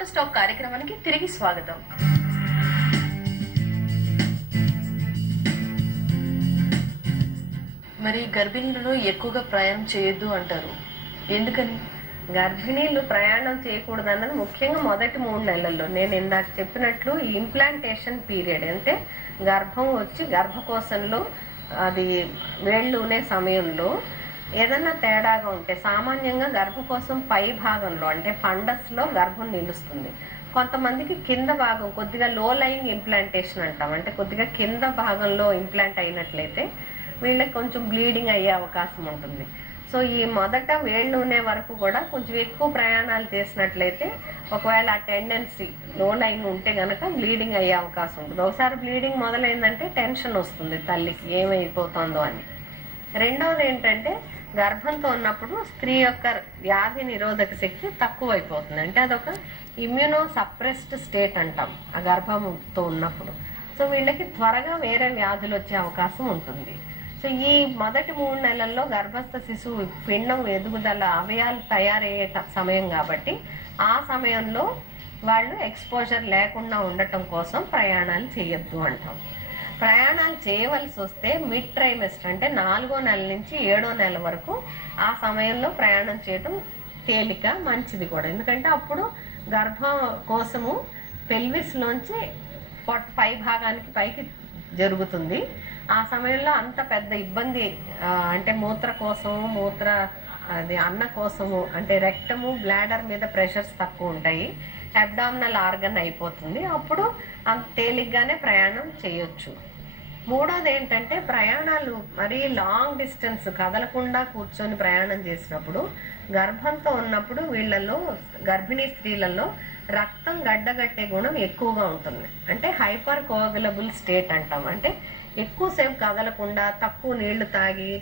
Doctor stock కార్యక్రమానికి తిరిగి స్వాగతం. మరి గర్భిణీలలో ఎక్కువగా ప్రయాణం చేయొద్దు అంటారు, ఎందుకని? గర్భిణీలు ప్రయాణం చేయకూడదు అన్నది ముఖ్యంగా మొదటి 3 నెలల్లో. నేను ఇందాక చెప్పినట్లు ఈ ఇంప్లాంటేషన్ పీరియడ్ అంటే గర్భం వచ్చి గర్భకోశంలో అది వేళ్ళూనే సమయంలో ఏదన్నా తేడాగా ఉంటే, సామాన్యంగా గర్భకోశం పై భాగంలో అంటే ఫండస్ లో గర్భం నిలుస్తుంది. కొంతమందికి కింద భాగం కొద్దిగా లో లయింగ్ ఇంప్లాంటేషన్ అంటాం, అంటే కొద్దిగా కింద భాగంలో ఇంప్లాంట్ అయినట్లయితే వీళ్ళకి కొంచెం బ్లీడింగ్ అయ్యే అవకాశం ఉంటుంది. సో ఈ మొదట వేళ్ళూనే వరకు కూడా కొంచెం ఎక్కువ ప్రయాణాలు చేసినట్లయితే ఒకవేళ ఆ టెండెన్సీ లో లైన్ ఉంటే గనక బ్లీడింగ్ అయ్యే అవకాశం ఉంటుంది. ఒకసారి బ్లీడింగ్ మొదలైందంటే టెన్షన్ వస్తుంది తల్లికి, ఏమైపోతుందో అని. రెండవది ఏంటంటే గర్భంతో ఉన్నప్పుడు స్త్రీ యొక్క వ్యాధి నిరోధక శక్తి తక్కువైపోతుంది, అంటే అదొక ఇమ్యూనో సప్రెస్డ్ స్టేట్ అంటాం ఆ గర్భంతో ఉన్నప్పుడు. సో వీళ్ళకి త్వరగా వేరే వ్యాధులు వచ్చే అవకాశం ఉంటుంది. సో ఈ మొదటి 3 నెలల్లో గర్భస్థ శిశువు పిండం ఎదుగుదల అవయాలు తయారయ్యే సమయం కాబట్టి ఆ సమయంలో వాళ్ళు ఎక్స్పోజర్ లేకుండా ఉండటం కోసం ప్రయాణాలు చేయొద్దు అంటాం. ప్రయాణాలు చేయవలసి వస్తే మిడ్ ట్రైమెస్టర్ అంటే 4వ నెల నుంచి 7వ నెల వరకు ఆ సమయంలో ప్రయాణం చేయడం తేలిక, మంచిది కూడా. ఎందుకంటే అప్పుడు గర్భం కోసము పెల్విస్ లోంచి పై భాగానికి పైకి జరుగుతుంది. ఆ సమయంలో అంత పెద్ద ఇబ్బంది అంటే మూత్ర కోసము అది అన్న కోసము అంటే రెక్టము బ్లాడర్ మీద ప్రెషర్స్ తక్కువ ఉంటాయి, అబ్డామినల్ ఆర్గన్ అయిపోతుంది. అప్పుడు అంత తేలిగ్గానే ప్రయాణం చేయొచ్చు. మూడోది ఏంటంటే ప్రయాణాలు మరీ లాంగ్ డిస్టెన్స్ కదలకుండా కూర్చొని ప్రయాణం చేసినప్పుడు గర్భంతో ఉన్నప్పుడు వీళ్ళలో గర్భిణీ స్త్రీలలో రక్తం గడ్డగట్టే గుణం ఎక్కువగా ఉంటుంది, అంటే హైపర్ కోఅగులబుల్ స్టేట్ అంటాం. అంటే ఎక్కువసేపు కదలకుండా తక్కువ నీళ్లు తాగి,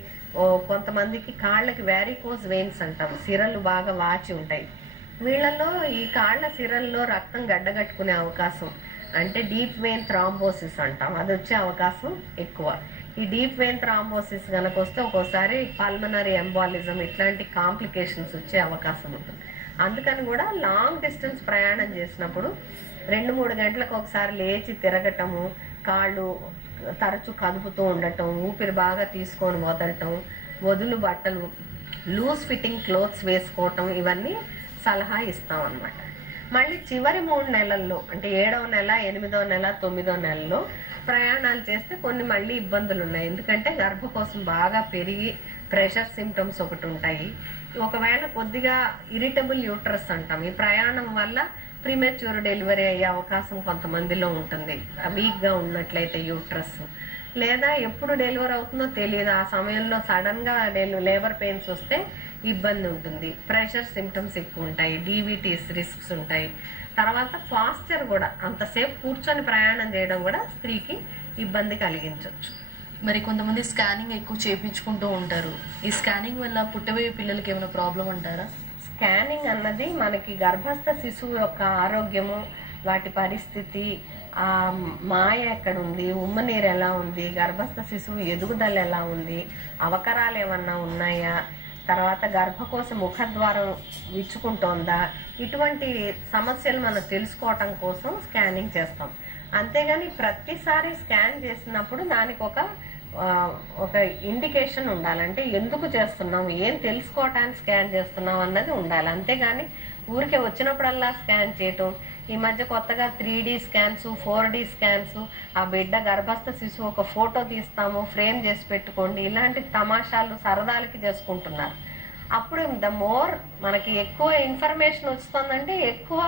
కొంతమందికి కాళ్ళకి వ్యారికోస్ వెయిన్స్ అంటాం, సిరలు బాగా వాచి ఉంటాయి. వీళ్ళలో ఈ కాళ్ళ సిరల్లో రక్తం గడ్డగట్టుకునే అవకాశం అంటే డీప్ వెయిన్ థ్రాంబోసిస్ అంటాం, అది వచ్చే అవకాశం ఎక్కువ. ఈ డీప్ వెయిన్ థ్రాంబోసిస్ కనుక వస్తే ఒక్కోసారి పల్మనరీ ఎంబాలిజం ఇట్లాంటి కాంప్లికేషన్స్ వచ్చే అవకాశం ఉంటుంది. అందుకని కూడా లాంగ్ డిస్టెన్స్ ప్రయాణం చేసినప్పుడు 2-3 గంటలకు ఒకసారి లేచి తిరగటము, కాళ్ళు తరచు కదుపుతూ ఉండటం, ఊపిరి బాగా తీసుకొని వదలటం, వదులు బట్టలు లూజ్ ఫిట్టింగ్ క్లోత్స్ వేసుకోవటం, ఇవన్నీ సలహా ఇస్తాం అన్నమాట. మళ్ళీ చివరి 3 నెలల్లో అంటే 7వ నెల, 8వ నెల, 9వ నెలలో ప్రయాణాలు చేస్తే కొన్ని మళ్ళీ ఇబ్బందులు ఉన్నాయి. ఎందుకంటే గర్భకోశం బాగా పెరిగి ప్రెషర్ సిమ్టమ్స్ ఒకటి ఉంటాయి. ఒకవేళ కొద్దిగా ఇరిటబుల్ యూట్రస్ అంటాం, ఈ ప్రయాణం వల్ల ప్రీమెచ్యూర్ డెలివరీ అయ్యే అవకాశం కొంతమందిలో ఉంటుంది, వీక్ గా ఉన్నట్లయితే యూట్రస్. లేదా ఎప్పుడు డెలివరీ అవుతుందో తెలియదు, ఆ సమయంలో సడన్ గా లేబర్ పెయిన్స్ వస్తే ఇబ్బంది ఉంటుంది, ప్రెషర్ సిమ్టమ్స్ ఎక్కువ ఉంటాయి, డీవీటీస్ రిస్క్స్ ఉంటాయి. తర్వాత పాస్చర్ కూడా అంతసేపు కూర్చొని ప్రయాణం చేయడం కూడా స్త్రీకి ఇబ్బంది కలిగించవచ్చు. మరి కొంతమంది స్కానింగ్ ఎక్కువ చేయించుకుంటూ ఉంటారు, ఈ స్కానింగ్ వల్ల పుట్టబోయే పిల్లలకి ఏమైనా ప్రాబ్లం అంటారా? స్కానింగ్ అన్నది మనకి గర్భస్థ శిశువు యొక్క ఆరోగ్యము, వాటి పరిస్థితి, ఆ మాయ ఎక్కడ ఉంది, ఉమ్మనీరు ఎలా ఉంది, గర్భస్థ శిశువు ఎదుగుదల ఎలా ఉంది, అవకరాలు ఏమన్నా ఉన్నాయా, తర్వాత గర్భకోశ ముఖద్వారం విచ్చుకుంటోందా, ఇటువంటి సమస్యలు మనం తెలుసుకోవటం కోసం స్కానింగ్ చేస్తాం. అంతేగాని ప్రతిసారి స్కాన్ చేసినప్పుడు దానికి ఒక ఇండికేషన్ ఉండాలంటే ఎందుకు చేస్తున్నాం, ఏం తెలుసుకోవటానికి స్కాన్ చేస్తున్నాం అన్నది ఉండాలి. అంతేగాని ఊరికే వచ్చినప్పుడల్లా స్కాన్ చేయటం, ఈ మధ్య కొత్తగా 3D స్కాన్స్, 4D స్కాన్స్, ఆ బిడ్డ గర్భస్థ శిశువు ఒక ఫోటో తీస్తాము ఫ్రేమ్ చేసి పెట్టుకోండి, ఇలాంటి తమాషాలు సరదాలకి చేసుకుంటున్నారు. అప్పుడు ద మోర్ మనకి ఎక్కువ ఇన్ఫర్మేషన్ వస్తుందంటే ఎక్కువ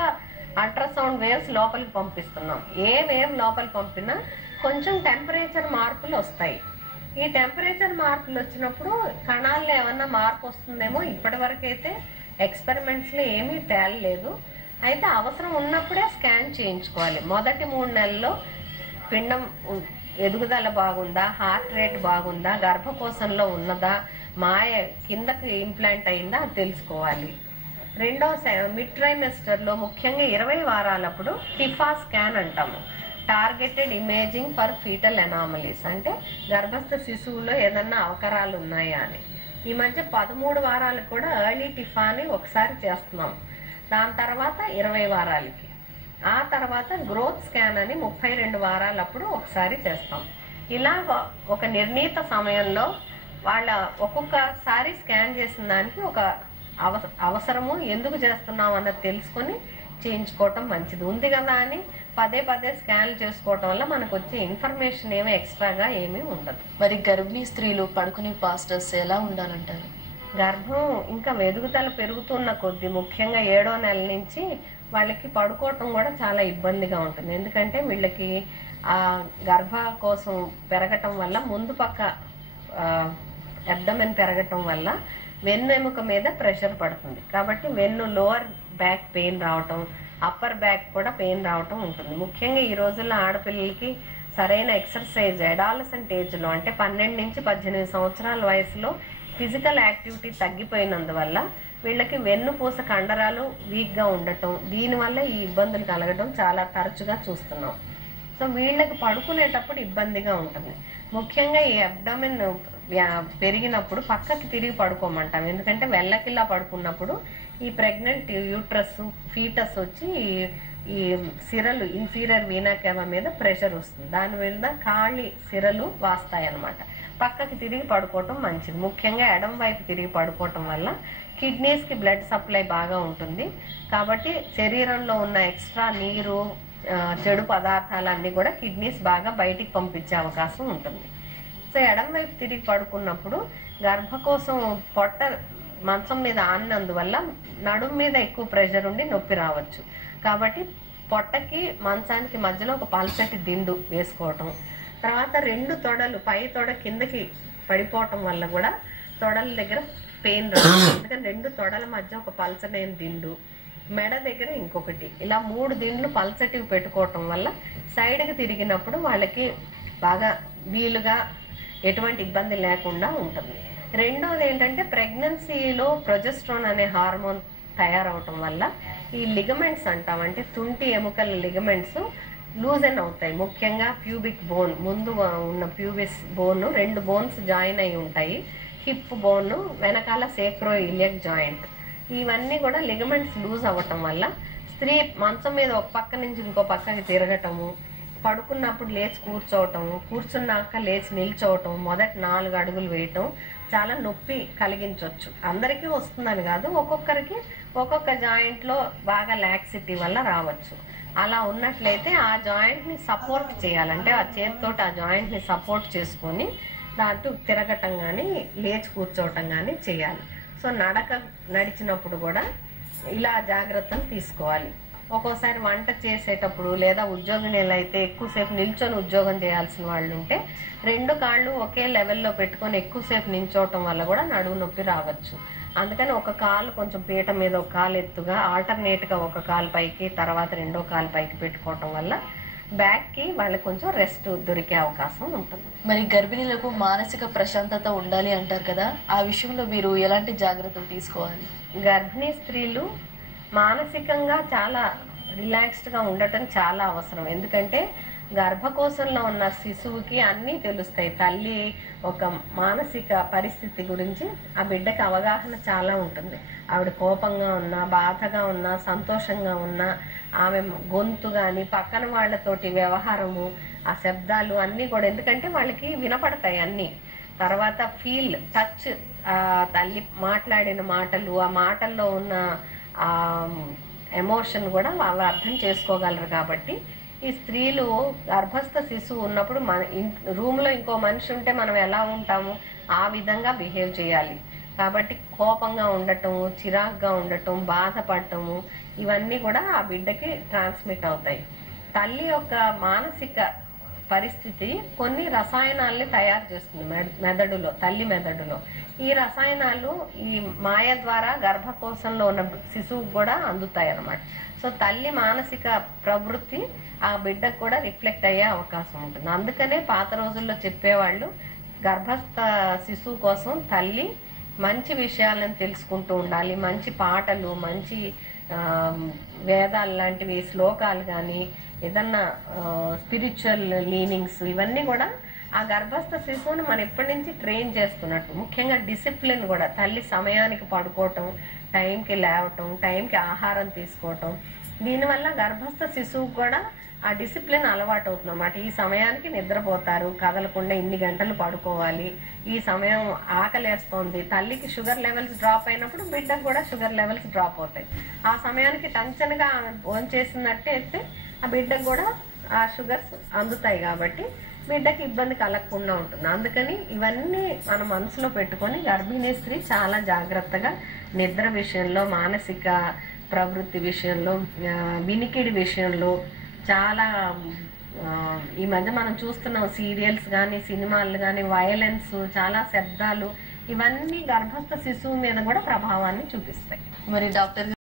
అల్ట్రాసౌండ్ వేవ్స్ లోపలికి పంపిస్తున్నాం. ఏ వేవ్ లోపలికి పంపినా కొంచెం టెంపరేచర్ మార్పులు వస్తాయి. ఈ టెంపరేచర్ మార్పులు వచ్చినప్పుడు కణాల్లో ఏమన్నా మార్పు వస్తుందేమో, ఇప్పటి వరకు అయితే ఎక్స్పెరిమెంట్స్ లో ఏమీ తేలలేదు. అయితే అవసరం ఉన్నప్పుడే స్కాన్ చేయించుకోవాలి. మొదటి 3 నెలల్లో పిండం ఎదుగుదల బాగుందా, హార్ట్ రేట్ బాగుందా, గర్భకోశంలో ఉన్నదా, మాయ కిందకి ఇంప్లాంట్ అయిందా అది తెలుసుకోవాలి. రెండవ మిడ్ ట్రైమెస్టర్ లో ముఖ్యంగా 20 వారాలప్పుడు టిఫా స్కాన్ అంటాము, targeted imaging for fetal anomalies, అంటే గర్భస్థ శిశువులో ఏదన్నా అవకరాలు ఉన్నాయా అని. ఈ మధ్య 13 వారాలకు కూడా ఎర్లీ టిఫా అని ఒకసారి చేస్తున్నాం. దాని తర్వాత 20 వారాలకి, ఆ తర్వాత గ్రోత్ స్కాన్ అని 32 వారాలప్పుడు ఒకసారి చేస్తాం. ఇలా ఒక నిర్ణీత సమయంలో వాళ్ళ ఒక్కొక్కసారి స్కాన్ చేసిన దానికి ఒక అవసరము, ఎందుకు చేస్తున్నాం అన్నది తెలుసుకొని చేయించుకోవటం మంచిది. ఉంది కదా అని పదే పదే స్కాన్లు చేసుకోవటం వల్ల మనకు వచ్చే ఇన్ఫర్మేషన్ ఏమీ ఎక్స్ట్రాగా ఏమీ ఉండదు. మరి గర్భిణీ స్త్రీలు పడుకునే పాస్టర్స్ ఎలా ఉండాలంటారు? గర్భం ఇంకా ఎదుగుదల పెరుగుతున్న కొద్దీ, ముఖ్యంగా 7వ నెల నుంచి వాళ్ళకి పడుకోవటం కూడా చాలా ఇబ్బందిగా ఉంటుంది. ఎందుకంటే వీళ్ళకి ఆ గర్భ కోసం పెరగటం వల్ల ముందు పక్క అబ్డమెన్ పెరగటం వల్ల వెన్నెముక మీద ప్రెషర్ పడుతుంది. కాబట్టి లోవర్ బ్యాక్ పెయిన్ రావటం, అప్పర్ బ్యాక్ కూడా పెయిన్ రావటం ఉంటుంది. ముఖ్యంగా ఈ రోజుల్లో ఆడపిల్లలకి సరైన ఎక్సర్సైజ్ అడాలసెంట్ ఏజ్లో, అంటే 12 నుంచి 18 సంవత్సరాల వయసులో ఫిజికల్ యాక్టివిటీ తగ్గిపోయినందువల్ల వీళ్ళకి వెన్నుపూస కండరాలు వీక్గా ఉండటం, దీనివల్ల ఈ ఇబ్బందులు కలగడం చాలా తరచుగా చూస్తున్నాం. సో వీళ్ళకి పడుకునేటప్పుడు ఇబ్బందిగా ఉంటుంది. ముఖ్యంగా ఈ అబ్డమెన్ పెరిగినప్పుడు పక్కకి తిరిగి పడుకోమంటాం. ఎందుకంటే వెళ్ళకిలా పడుకున్నప్పుడు ఈ ప్రెగ్నెంట్ యూట్రస్ ఫీటస్ వచ్చి ఈ సిరలు ఇన్ఫీరియర్ వీనా కేవ మీద ప్రెషర్ వస్తుంది. దాని మీద ఖాళీ సిరలు వాస్తాయి అన్నమాట. పక్కకి తిరిగి పడుకోవటం మంచిది. ముఖ్యంగా ఎడం వైపు తిరిగి పడుకోవటం వల్ల కిడ్నీస్కి బ్లడ్ సప్లై బాగా ఉంటుంది. కాబట్టి శరీరంలో ఉన్న ఎక్స్ట్రా నీరు, చెడు పదార్థాలన్నీ కూడా కిడ్నీస్ బాగా బయటికి పంపించే అవకాశం ఉంటుంది. సో ఎడం వైపు తిరిగి పడుకున్నప్పుడు గర్భకోశం పొట్ట మంచం మీద ఆనినందువల్ల నడుము మీద ఎక్కువ ప్రెషర్ ఉండి నొప్పి రావచ్చు. కాబట్టి పొట్టకి మంచానికి మధ్యలో ఒక పల్చటి దిండు వేసుకోవటం, తర్వాత 2 తొడలు పై తొడ కిందకి పడిపోవటం వల్ల కూడా తొడల దగ్గర పెయిన్ రాదు. ఎందుకంటే 2 తొడల మధ్య ఒక పల్చనైన దిండు, మెడ దగ్గర ఇంకొకటి, ఇలా 3 దిండ్లు పల్చటివి పెట్టుకోవటం వల్ల సైడ్కి తిరిగినప్పుడు వాళ్ళకి బాగా వీలుగా ఎటువంటి ఇబ్బంది లేకుండా ఉంటుంది. రెండోది ఏంటంటే ప్రెగ్నెన్సీలో ప్రొజెస్ట్రాన్ అనే హార్మోన్ తయారవటం వల్ల ఈ లిగమెంట్స్ అంటాం, అంటే తుంటి ఎముకల లిగమెంట్స్ లూజన్ అవుతాయి. ముఖ్యంగా ప్యూబిక్ బోన్, ముందు ఉన్న ప్యూబిస్ బోన్ 2 బోన్స్ జాయిన్ అయి ఉంటాయి. హిప్ బోన్, వెనకాల సేక్రో ఇలియక్ జాయింట్, ఇవన్నీ కూడా లిగమెంట్స్ లూజ్ అవ్వటం వల్ల స్త్రీ మంచం మీద ఒక పక్క నుంచి ఇంకో పక్కకి తిరగటము, పడుకున్నప్పుడు లేచి కూర్చోవటము, కూర్చున్నాక లేచి నిల్చోవటం, మొదటి 4 అడుగులు వేయటం చాలా నొప్పి కలిగించవచ్చు. అందరికీ వస్తుందని కాదు, ఒక్కొక్కరికి ఒక్కొక్క జాయింట్లో బాగా లాక్సిటీ వల్ల రావచ్చు. అలా ఉన్నట్లయితే ఆ జాయింట్ని సపోర్ట్ చేయాలంటే ఆ చేతితోటి ఆ జాయింట్ని సపోర్ట్ చేసుకొని దాంట్లో తిరగటం కానీ లేచి కూర్చోవటం కానీ చేయాలి. సో నడిచినప్పుడు కూడా ఇలా జాగ్రత్తలు తీసుకోవాలి. ఒక్కోసారి వంట చేసేటప్పుడు లేదా ఉద్యోగినీలు అయితే ఎక్కువసేపు నిల్చొని ఉద్యోగం చేయాల్సిన వాళ్ళు ఉంటే 2 కాళ్ళు ఒకే లెవెల్లో పెట్టుకొని ఎక్కువసేపు నిల్చోవటం వల్ల కూడా నడుము నొప్పి రావచ్చు. అందుకని ఒక కాలు కొంచెం పీట మీద ఒక కాలు ఎత్తుగా ఆల్టర్నేట్గా ఒక కాలు పైకి తర్వాత 2వ కాలు పైకి పెట్టుకోవటం వల్ల బ్యాక్కి వాళ్ళకి కొంచెం రెస్ట్ దొరికే అవకాశం ఉంటుంది. మరి గర్భిణీలకు మానసిక ప్రశాంతత ఉండాలి అంటారు కదా, ఆ విషయంలో మీరు ఎలాంటి జాగ్రత్తలు తీసుకోవాలి? గర్భిణీ స్త్రీలు మానసికంగా చాలా రిలాక్స్డ్గా ఉండటం చాలా అవసరం. ఎందుకంటే గర్భకోశంలో ఉన్న శిశువుకి అన్నీ తెలుస్తాయి. తల్లి ఒక మానసిక పరిస్థితి గురించి ఆ బిడ్డకి అవగాహన చాలా ఉంటుంది. ఆవిడ కోపంగా ఉన్నా, బాధగా ఉన్నా, సంతోషంగా ఉన్నా, ఆమె గొంతు కానీ పక్కన వాళ్ళతోటి వ్యవహారము, ఆ శబ్దాలు అన్నీ కూడా, ఎందుకంటే వాళ్ళకి వినపడతాయి అన్నీ. తర్వాత టచ్, తల్లి మాట్లాడిన మాటలు, ఆ మాటల్లో ఉన్న ఎమోషన్ కూడా వాళ్ళు అర్థం చేసుకోగలరు. కాబట్టి ఈ స్త్రీలు గర్భస్థ శిశువు ఉన్నప్పుడు మన రూమ్లో ఇంకో మనిషి ఉంటే మనం ఎలా ఉంటాము ఆ విధంగా బిహేవ్ చేయాలి. కాబట్టి కోపంగా ఉండటం, చిరాకుగా ఉండటం, బాధపడటము, ఇవన్నీ కూడా ఆ బిడ్డకి ట్రాన్స్మిట్ అవుతాయి. తల్లి యొక్క మానసిక పరిస్థితి కొన్ని రసాయనాల్ని తయారు చేస్తుంది మెదడులో, తల్లి మెదడులో. ఈ రసాయనాలు ఈ మాయ ద్వారా గర్భకోశంలో ఉన్న శిశువుకు కూడా అందుతాయి అన్నమాట. సో తల్లి మానసిక ప్రవృత్తి ఆ బిడ్డకు కూడా రిఫ్లెక్ట్ అయ్యే అవకాశం ఉంటుంది. అందుకనే పాత రోజుల్లో చెప్పేవాళ్ళు గర్భస్థ శిశువు కోసం తల్లి మంచి విషయాలను తెలుసుకుంటూ ఉండాలి. మంచి పాటలు, మంచి వేదాలు లాంటివి, శ్లోకాలు కానీ ఏదన్నా స్పిరిచువల్ లీనింగ్స్, ఇవన్నీ కూడా ఆ గర్భస్థ శిశువుని మనం ఇప్పటి నుంచి ట్రైన్ చేస్తున్నట్టు. ముఖ్యంగా డిసిప్లిన్ కూడా, తల్లి సమయానికి పడుకోవటం, టైంకి లేవటం, టైంకి ఆహారం తీసుకోవటం. దీనివల్ల గర్భస్థ శిశువు కూడా ఆ డిసిప్లిన్ అలవాటు అవుతుంది అన్నమాట. ఈ సమయానికి నిద్రపోతారు, కదలకుండా ఇన్ని గంటలు పడుకోవాలి, ఈ సమయం ఆకలేస్తోంది. తల్లికి షుగర్ లెవెల్స్ డ్రాప్ అయినప్పుడు బిడ్డకు కూడా షుగర్ లెవెల్స్ డ్రాప్ అవుతాయి. ఆ సమయానికి టంచనగా భోజనం చేసినట్టయితే ఆ బిడ్డకు కూడా ఆ షుగర్స్ అందుతాయి కాబట్టి బిడ్డకి ఇబ్బంది కలగకుండా ఉంటుంది. అందుకని ఇవన్నీ మన మనసులో పెట్టుకొని గర్భిణీ స్త్రీ చాలా జాగ్రత్తగా నిద్ర విషయంలో, మానసిక ప్రవృత్తి విషయంలో, వినికిడి విషయంలో చాలా ఈ మధ్య మనం చూస్తున్నాం సీరియల్స్ కానీ సినిమాలు కానీ వైలెన్స్, చాలా శబ్దాలు, ఇవన్నీ గర్భస్థ శిశువు మీద కూడా ప్రభావాన్ని చూపిస్తాయి. మరి డాక్టర్